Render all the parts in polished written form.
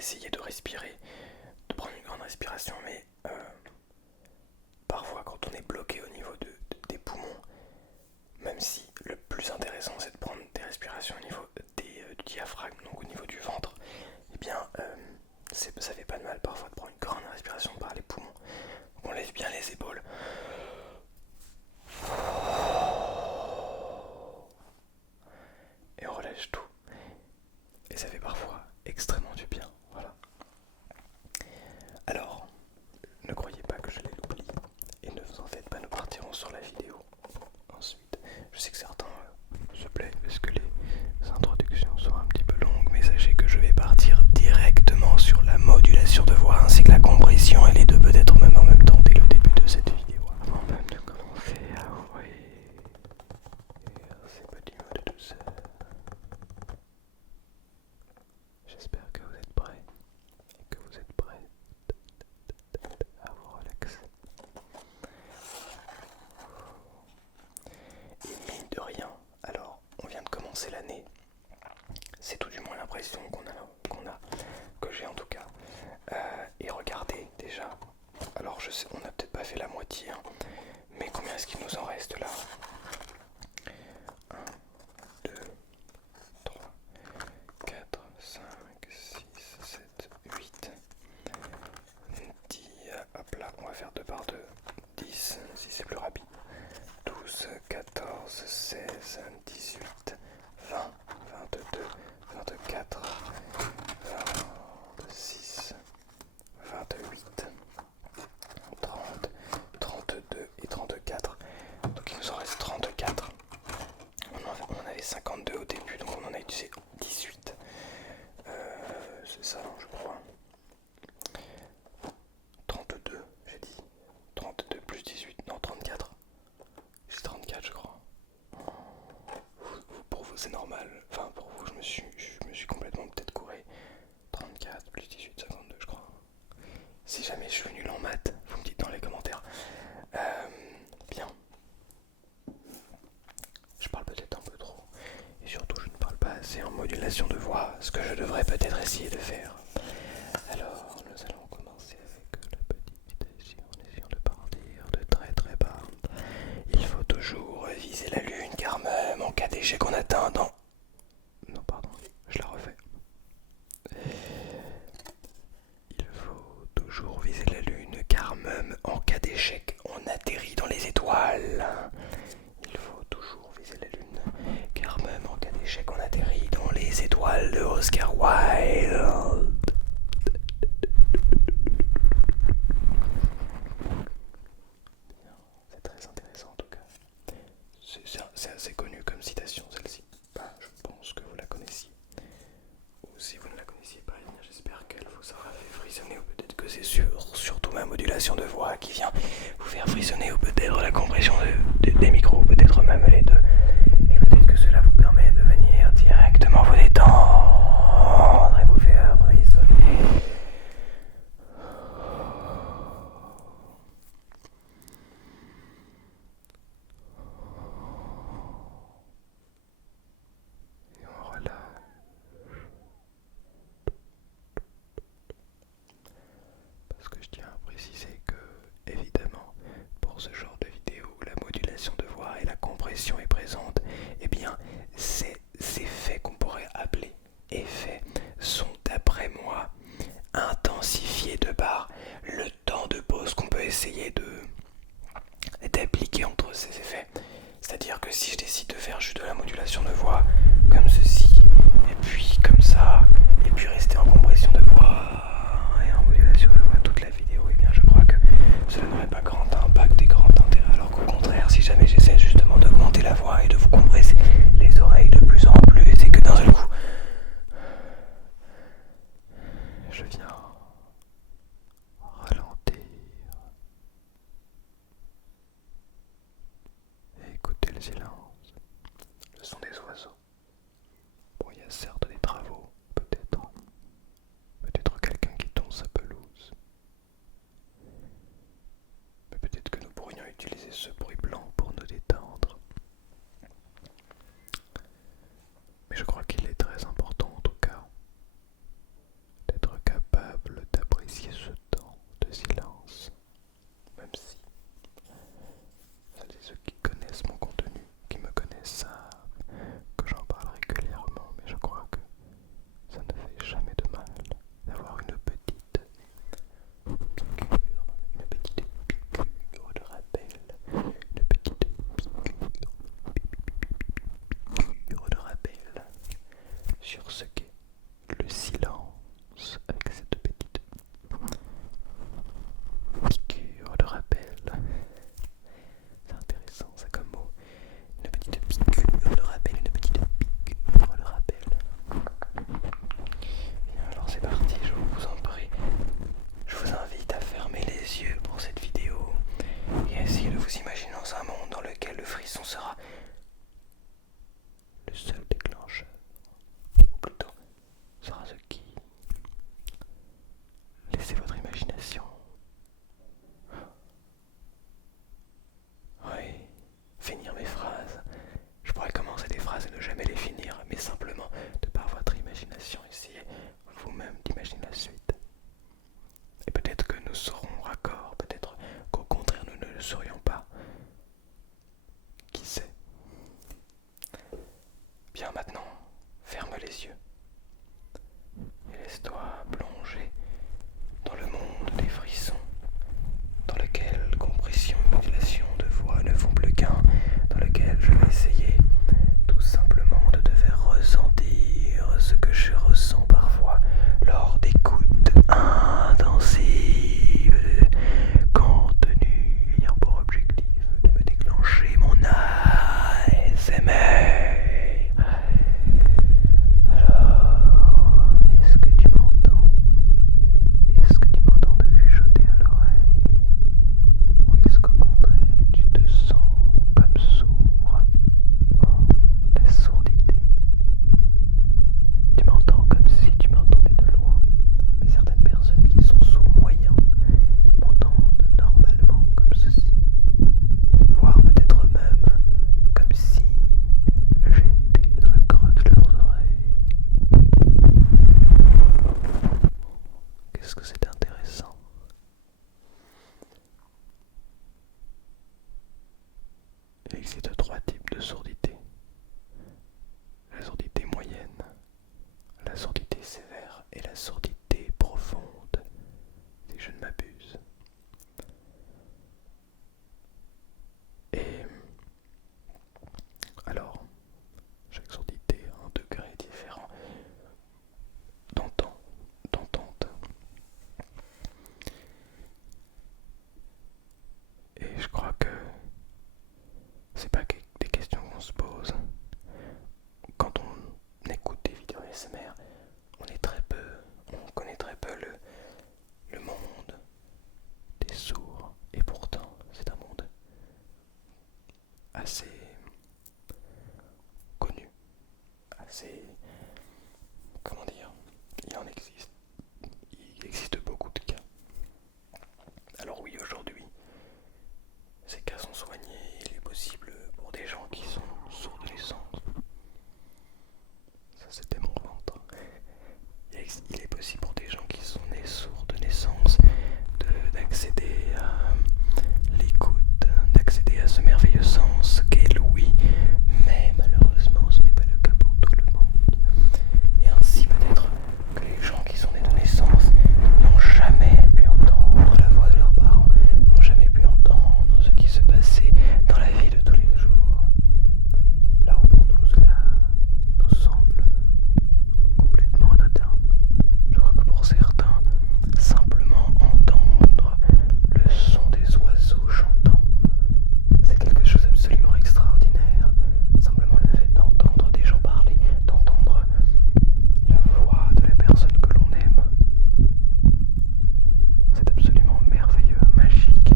essayer de respirer, de prendre une grande respiration, mais parfois quand on est bloqué au niveau des poumons, même si le plus intéressant c'est de prendre des respirations au niveau du diaphragme, donc au niveau du ventre, eh bien ça fait pas de mal parfois de prendre une grande respiration par les poumons. Donc on lève bien les épaules. Et on relâche tout. Et ça fait parfois extrêmement du bien. Voilà. Alors, ne croyez pas que je l'ai oublié. Et ne vous en faites pas, nous partirons sur la vidéo. Ensuite, je sais que certains se plaignent parce que les introductions sont un petit peu longues, mais sachez que je vais partir directement sur la modulation de voix ainsi que la compression et les deux peut-être même en même temps dès le début de cette vidéo. Avant même de commencer à ouvrir ces petits mots de douceur, j'espère que vous êtes prêts et que vous êtes prêts à vous relaxer. Et mine de rien, alors on vient de commencer l'année, c'est tout du moins l'impression que j'ai en tout cas. Et regardez déjà, alors je sais, on n'a peut-être pas fait la moitié, hein, mais combien est-ce qu'il nous en reste là? 1, 2, 3, 4, 5, 6, 7, 8, 10, hop là, on va faire 2 par 2, 10, si c'est plus rapide, 12, 14, 16, 18, 20, 22, 24, 26, 28, 30, 32 et 34. Donc il nous en reste 34. On en avait 52 au début, donc on en a utilisé 18. C'est ça, je crois. 32, j'ai dit. 32 plus 18, non 34. C'est 34 je crois. Pour vous c'est normal. Enfin pour vous je me suis complètement peut-être couré. 34 plus 18, 52 je crois. Si jamais je suis nul en maths, vous me dites dans les commentaires. Bien. Je parle peut-être un peu trop. Et surtout je ne parle pas assez en modulation de voix, ce que je devrais peut-être essayer de faire. Alors nous allons commencer avec la petite méditation en essayant de partir de très très bas. Il faut toujours viser la lune car même en cas d'échec on atteint dans... Non pardon, je la refais. Il faut toujours viser la lune car même en cas d'échec on atterrit dans les étoiles. Il faut toujours viser la lune car même en cas d'échec on atterrit dans les étoiles de Oscar Wilde. C'est très intéressant en tout cas. C'est assez connu comme citation celle-ci. Je pense que vous la connaissiez. Ou si vous ne la connaissiez pas, eh bien, j'espère qu'elle vous aura fait frissonner, ou peut-être que c'est surtout ma modulation de voix qui vient vous faire frissonner, ou peut-être la compression des micros, peut-être même les deux. Et peut-être que cela vous permet de venir directement vous détendre et vous faire frissonner. Et on relâche. Parce que je tiens à préciser que, évidemment, pour ce genre de vidéo où la modulation de voix et la compression est présente, eh bien, ces effets qu'on pourrait appeler effets sont, d'après moi, intensifiés de par le temps de pause qu'on peut essayer d'appliquer entre ces effets. C'est-à-dire que si je décide de faire juste de la modulation de voix comme ceci, et puis comme ça, et puis rester en compression de voix et en modulation de voix toute la vidéo, et bien je crois que cela n'aurait pas grand impact et grand intérêt. Alors qu'au contraire, si jamais j'essaie justement d'augmenter la voix et de vous compresser les oreilles de plus en plus, et que d'un seul coup, je viens ralentir et écouter le silence, le son des oiseaux. Bon, il y a certes des travaux, peut-être quelqu'un qui tond sa pelouse. Mais peut-être que nous pourrions utiliser ce bruit blanc pour nous détendre. Mais je crois qu'il est très important en tout cas d'être capable frisson sera le seul déclencheur, ou plutôt sera ce qui... Laissez votre imagination. Oui, finir mes phrases. Je pourrais commencer des phrases et ne jamais les finir, mais simplement, de par votre imagination, essayez vous-même d'imaginer la suite. Et peut-être que nous serons raccord, peut-être qu'au contraire nous ne le serions pas. Qui sait? Bien maintenant, ferme les yeux et laisse-toi plonger dans le monde des frissons, dans lequel compression et modulation de voix ne font plus qu'un, dans lequel je vais essayer tout simplement de te faire ressentir ce que je ressens parfois lors d'écoutes intensives de contenu ayant pour objectif de me déclencher mon ASMR. Alors, est-ce que tu m'entends? Est-ce que tu m'entends te chuchoter à l'oreille? Ou est-ce qu'au contraire tu te sens comme sourd? La sourdité. Tu m'entends comme si tu m'entendais de loin. Mais certaines personnes qui sont sourds moyens m'entendent normalement comme ceci. Voire peut-être même comme si j'étais dans le creux de leurs oreilles. Qu'est-ce que c'est intéressant. Il existe 3 types de sourdité. La sourdité moyenne, la sourdité sévère et la sourdité profonde, si je ne m'abuse. Et alors, chaque sourdité a un degré différent d'entente. Et je crois que c'est pas des questions qu'on se pose. Quand on écoute des vidéos ASMR, on connaît très peu le monde des sourds. Et pourtant, c'est un monde assez connu, assez... comment dire, il existe beaucoup de cas. Alors oui, aujourd'hui, ces cas sont soignés, il est possible pour des gens qui sont sourds de naissance. Ça c'était mon ventre. Il est possible pour des gens qui sont nés sourds de naissance d'accéder à l'écoute, d'accéder à ce merveilleux sens qu'est l'ouïe, mais malheureusement ce n'est pas le cas pour tout le monde. Et ainsi peut-être que les gens qui sont nés de naissance n'ont jamais pu entendre la voix de leurs parents, n'ont jamais pu entendre ce qui se passait dans la vie de tous les jours. Là où pour nous cela nous semble complètement anodin. Je crois que pour certains, simplement entendre le son des oiseaux chantant, c'est quelque chose d'absolument extraordinaire. Simplement le fait d'entendre des gens parler, d'entendre la voix de la personne que l'on aime, c'est absolument merveilleux, magique.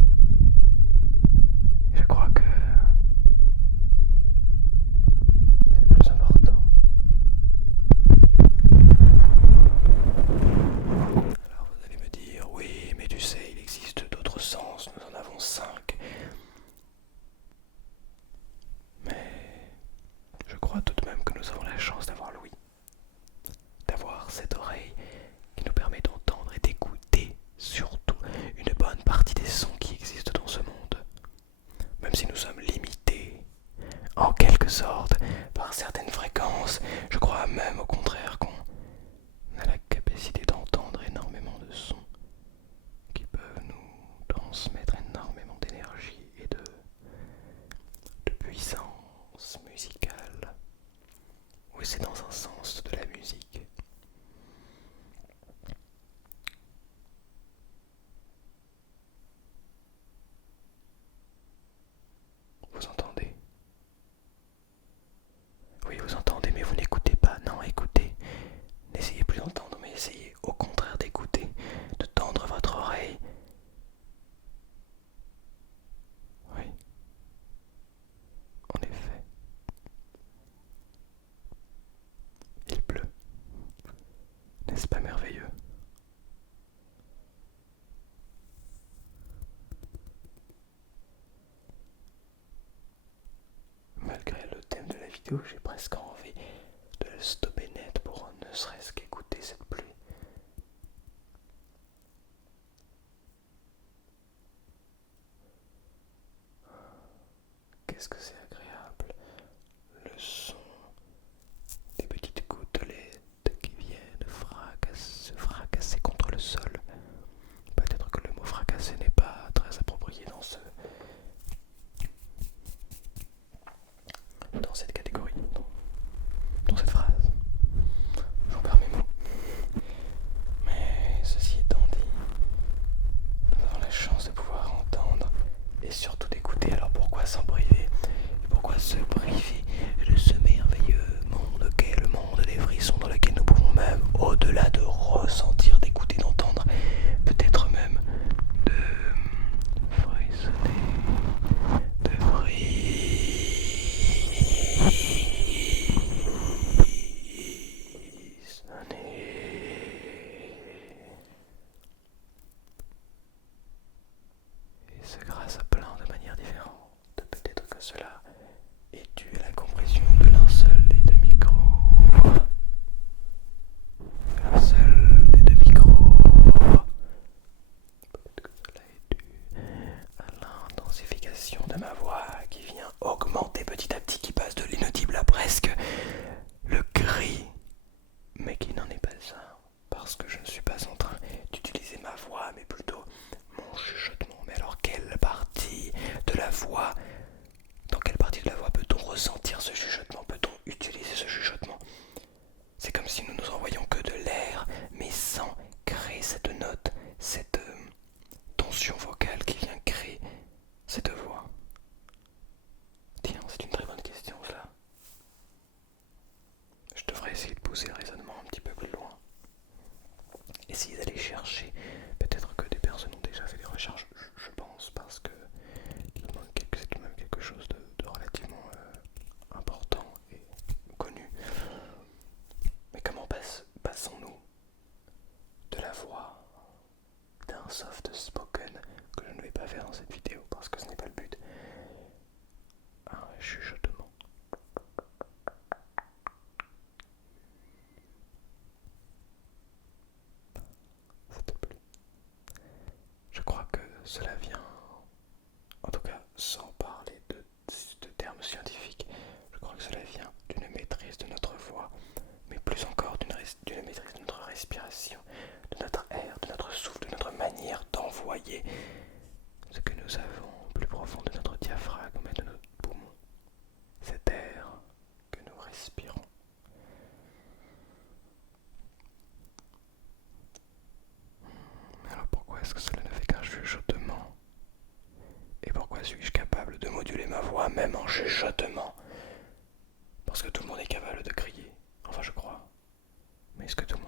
Et je crois que c'est le plus important. Alors vous allez me dire, oui, mais tu sais, il existe d'autres sens, nous en avons 5. Mais je crois tout de même que nous avons la chance d'avoir l'ouïe, d'avoir cette oreille qui nous permet d'entendre et d'écouter surtout une bonne partie des sons qui existent dans ce monde. Même si nous sommes limités, en quelque sorte, par certaines fréquences, je crois même au contraire qu'on a la capacité d'entendre énormément de sons qui peuvent nous transmettre énormément d'énergie. vidéo, j'ai presque envie de le stopper net pour ne serait-ce qu'écouter cette pluie. Qu'est-ce que c'est agréable, le son des petites gouttelettes qui viennent se fracasser contre le sol. Peut-être que le mot fracasser n'est pas très approprié dans cette catégorie, dans cette phrase. J'en perds mes mots. Mais ceci étant dit, nous avons la chance de pouvoir entendre et surtout d'écouter. Alors pourquoi s'en priver? Pourquoi se priver de ce merveilleux monde qu'est le monde des frissons, dans lequel nous pouvons même, au-delà de ressentir, d'écouter, d'entendre, peut-être même de frissonner, de et ce grâce à plein de manières différentes. Peut-être que cela est dû à la compression de l'un seul des deux micros. L'un seul des deux micros. Peut-être que cela est dû à l'intensification de ma voix qui vient augmenter petit à petit, qui passe de l'inaudible à presque le cri, mais qui n'en est pas un, parce que je ne suis pas en train d'utiliser ma voix, mais plutôt mon chuchotement. Mais alors quelle partie de la voix, dans quelle partie de la voix peut-on ressentir ce chuchotement? Peut-on utiliser ce chuchotement? C'est comme si nous nous envoyions que de l'air, mais sans créer cette note, cette tension vocale qui vient créer cette voix. Tiens, c'est une très bonne question, cela. Je devrais essayer de pousser le raisonnement un petit peu plus loin. Essayer d'aller chercher. Peut-être que des personnes ont déjà fait des recherches, je pense, parce que c'est tout de même quelque chose de relativement important et connu. Mais comment passons-nous de la voix d'un soft spoken, que je ne vais pas faire dans cette vidéo parce que ce n'est pas le but, à un chuchotement? Ça te plaît? Je crois que cela vient, en tout cas sans parler de termes scientifiques, je crois que cela vient d'une maîtrise de notre voix, mais plus encore d'une maîtrise de notre respiration, de notre air, de notre souffle, de notre manière d'envoyer ce que nous avons au plus profond de notre diaphragme et de notre poumon, cet air que nous respirons. Mais alors pourquoi est-ce que cela ne fait qu'un chuchotement? Et pourquoi suis-je capable de moduler ma voix même en chuchotement? Parce que tout le monde est capable de crier, enfin je crois. Mais est-ce que tout le